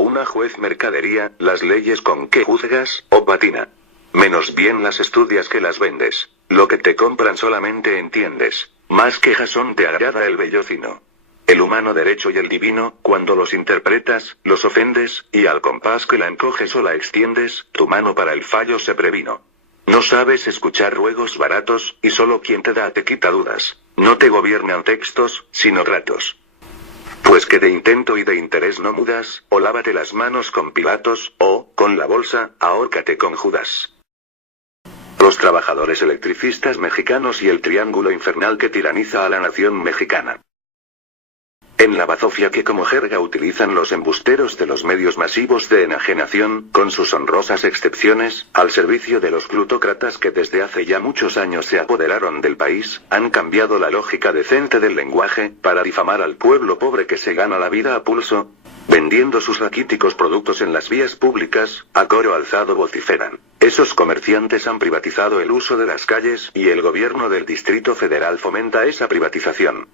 una juez mercadería, las leyes con que juzgas, o patina. Menos bien las estudias que las vendes. Lo que te compran solamente entiendes. Más que Jasón te agrada el vellocino. El humano derecho y el divino, cuando los interpretas, los ofendes, y al compás que la encoges o la extiendes, tu mano para el fallo se previno. No sabes escuchar ruegos baratos, y solo quien te da te quita dudas. No te gobiernan textos, sino tratos. Pues que de intento y de interés no mudas, o lávate las manos con Pilatos, o, con la bolsa, ahórcate con Judas. Los trabajadores electricistas mexicanos y el triángulo infernal que tiraniza a la nación mexicana. En la bazofia que como jerga utilizan los embusteros de los medios masivos de enajenación, con sus honrosas excepciones, al servicio de los plutócratas que desde hace ya muchos años se apoderaron del país, han cambiado la lógica decente del lenguaje, para difamar al pueblo pobre que se gana la vida a pulso, vendiendo sus raquíticos productos en las vías públicas, a coro alzado vociferan. Esos comerciantes han privatizado el uso de las calles, y el gobierno del Distrito Federal fomenta esa privatización.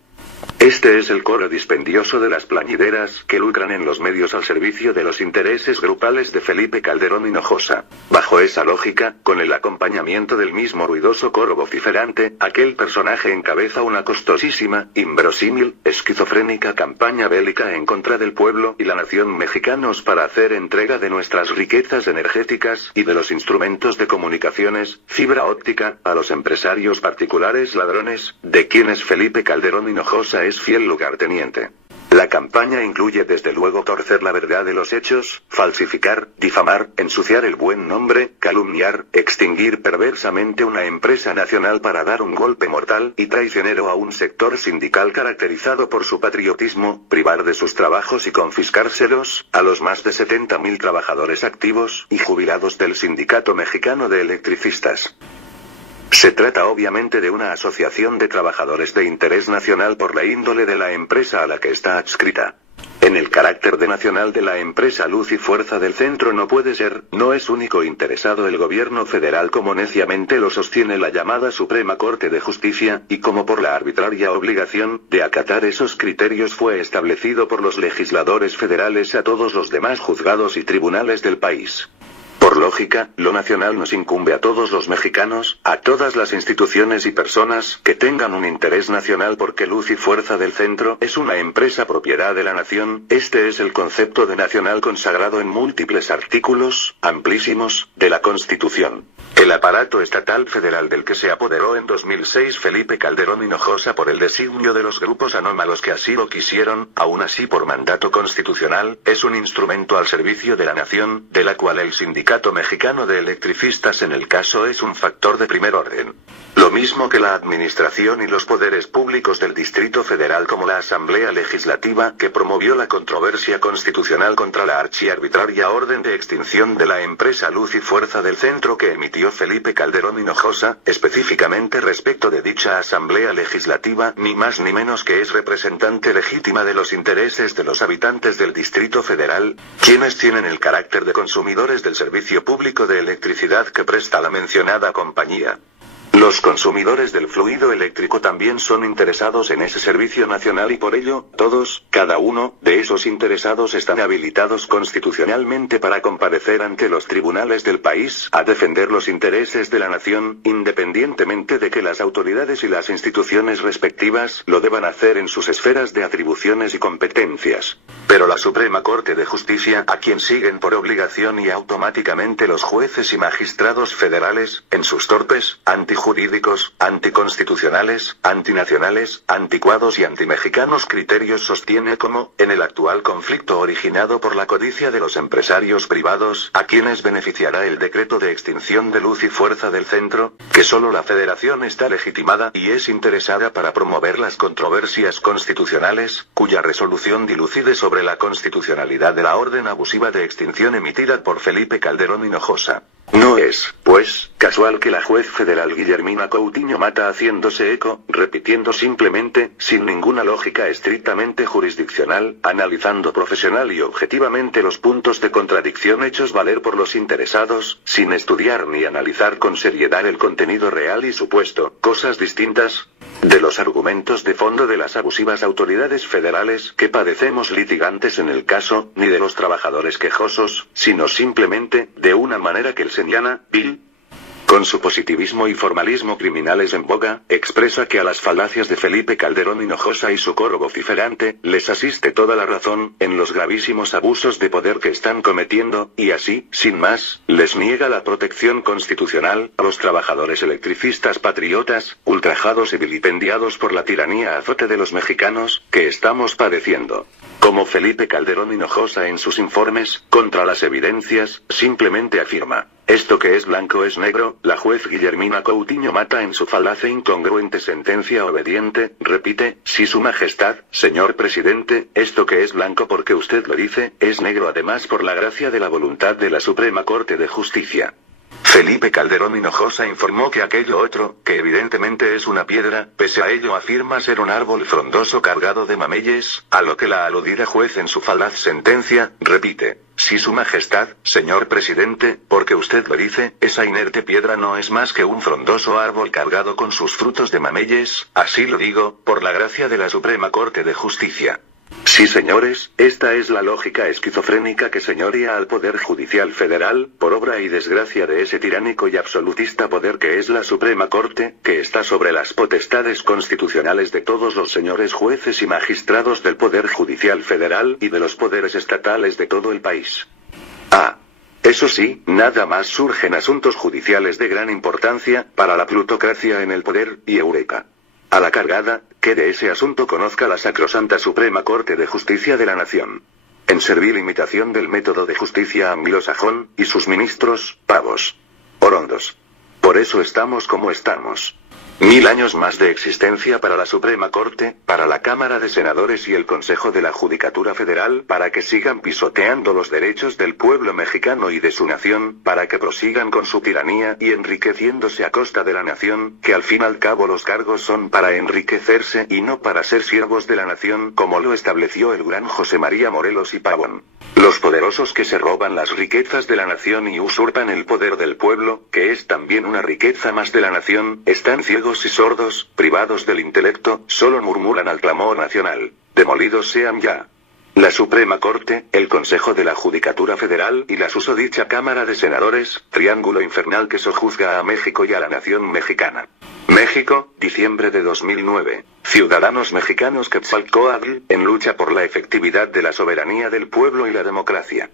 Este es el coro dispendioso de las plañideras que lucran en los medios al servicio de los intereses grupales de Felipe Calderón Hinojosa. Bajo esa lógica, con el acompañamiento del mismo ruidoso coro vociferante, aquel personaje encabeza una costosísima, inverosímil, esquizofrénica campaña bélica en contra del pueblo y la nación mexicanos para hacer entrega de nuestras riquezas energéticas y de los instrumentos de comunicaciones, fibra óptica, a los empresarios particulares ladrones, de quienes Felipe Calderón Hinojosa es fiel lugarteniente. La campaña incluye desde luego torcer la verdad de los hechos, falsificar, difamar, ensuciar el buen nombre, calumniar, extinguir perversamente una empresa nacional para dar un golpe mortal y traicionero a un sector sindical caracterizado por su patriotismo, privar de sus trabajos y confiscárselos, a los más de 70.000 trabajadores activos y jubilados del Sindicato Mexicano de Electricistas. Se trata obviamente de una asociación de trabajadores de interés nacional por la índole de la empresa a la que está adscrita. En el carácter de nacional de la empresa Luz y Fuerza del Centro no puede ser, no es único interesado el gobierno federal como neciamente lo sostiene la llamada Suprema Corte de Justicia, y como por la arbitraria obligación de acatar esos criterios fue establecido por los legisladores federales a todos los demás juzgados y tribunales del país. Por lógica, lo nacional nos incumbe a todos los mexicanos, a todas las instituciones y personas que tengan un interés nacional porque Luz y Fuerza del Centro es una empresa propiedad de la nación. Este es el concepto de nacional consagrado en múltiples artículos, amplísimos, de la Constitución. El aparato estatal federal del que se apoderó en 2006 Felipe Calderón Hinojosa por el designio de los grupos anómalos que así lo quisieron, aún así por mandato constitucional, es un instrumento al servicio de la nación, de la cual el Sindicato Mexicano de Electricistas en el caso es un factor de primer orden. Lo mismo que la administración y los poderes públicos del Distrito Federal como la Asamblea Legislativa que promovió la controversia constitucional contra la archiarbitraria orden de extinción de la empresa Luz y Fuerza del Centro que emitió Felipe Calderón Hinojosa, específicamente respecto de dicha Asamblea Legislativa, ni más ni menos que es representante legítima de los intereses de los habitantes del Distrito Federal, quienes tienen el carácter de consumidores del servicio público de electricidad que presta la mencionada compañía. Los consumidores del fluido eléctrico también son interesados en ese servicio nacional y por ello, todos, cada uno, de esos interesados están habilitados constitucionalmente para comparecer ante los tribunales del país a defender los intereses de la nación, independientemente de que las autoridades y las instituciones respectivas lo deban hacer en sus esferas de atribuciones y competencias. Pero la Suprema Corte de Justicia, a quien siguen por obligación y automáticamente los jueces y magistrados federales, en sus torpes, antijurídicos, anticonstitucionales, antinacionales, anticuados y antimexicanos criterios sostiene como, en el actual conflicto originado por la codicia de los empresarios privados, a quienes beneficiará el decreto de extinción de Luz y Fuerza del Centro, que solo la Federación está legitimada y es interesada para promover las controversias constitucionales, cuya resolución dilucide sobre la constitucionalidad de la orden abusiva de extinción emitida por Felipe Calderón Hinojosa. No es, pues, casual que la juez federal Guillermina Coutinho Mata, haciéndose eco, repitiendo simplemente, sin ninguna lógica estrictamente jurisdiccional, analizando profesional y objetivamente los puntos de contradicción hechos valer por los interesados, sin estudiar ni analizar con seriedad el contenido real y supuesto, cosas distintas, de los argumentos de fondo de las abusivas autoridades federales que padecemos litigantes en el caso, ni de los trabajadores quejosos, sino simplemente, de una manera que el señala, Bill, con su positivismo y formalismo criminales en boga, expresa que a las falacias de Felipe Calderón Hinojosa y su coro vociferante, les asiste toda la razón, en los gravísimos abusos de poder que están cometiendo, y así, sin más, les niega la protección constitucional, a los trabajadores electricistas patriotas, ultrajados y vilipendiados por la tiranía azote de los mexicanos, que estamos padeciendo. Como Felipe Calderón Hinojosa en sus informes, contra las evidencias, simplemente afirma: esto que es blanco es negro. La juez Guillermina Coutinho Mata, en su falaz e incongruente sentencia obediente, repite: si su majestad, señor presidente, esto que es blanco porque usted lo dice, es negro además por la gracia de la voluntad de la Suprema Corte de Justicia. Felipe Calderón Hinojosa informó que aquello otro, que evidentemente es una piedra, pese a ello afirma ser un árbol frondoso cargado de mameyes, a lo que la aludida juez en su falaz sentencia, repite: si su majestad, señor presidente, porque usted lo dice, esa inerte piedra no es más que un frondoso árbol cargado con sus frutos de mameyes, así lo digo, por la gracia de la Suprema Corte de Justicia. Sí, señores, esta es la lógica esquizofrénica que señorea al Poder Judicial Federal, por obra y desgracia de ese tiránico y absolutista poder que es la Suprema Corte, que está sobre las potestades constitucionales de todos los señores jueces y magistrados del Poder Judicial Federal y de los poderes estatales de todo el país. Eso sí, nada más surgen asuntos judiciales de gran importancia, para la plutocracia en el poder, y eureka. A la cargada, que de ese asunto conozca la sacrosanta Suprema Corte de Justicia de la Nación. En servil imitación del método de justicia anglosajón, y sus ministros, pavos. Orondos. Por eso estamos como estamos. 1000 años más de existencia para la Suprema Corte, para la Cámara de Senadores y el Consejo de la Judicatura Federal, para que sigan pisoteando los derechos del pueblo mexicano y de su nación, para que prosigan con su tiranía y enriqueciéndose a costa de la nación, que al fin y al cabo los cargos son para enriquecerse y no para ser siervos de la nación, como lo estableció el gran José María Morelos y Pavón. Los poderosos que se roban las riquezas de la nación y usurpan el poder del pueblo, que es también una riqueza más de la nación, están ciegos y sordos, privados del intelecto, solo murmuran al clamor nacional. Demolidos sean ya la Suprema Corte, el Consejo de la Judicatura Federal y la susodicha Cámara de Senadores, triángulo infernal que sojuzga a México y a la nación mexicana. México, diciembre de 2009. Ciudadanos mexicanos Quetzalcóatl, en lucha por la efectividad de la soberanía del pueblo y la democracia.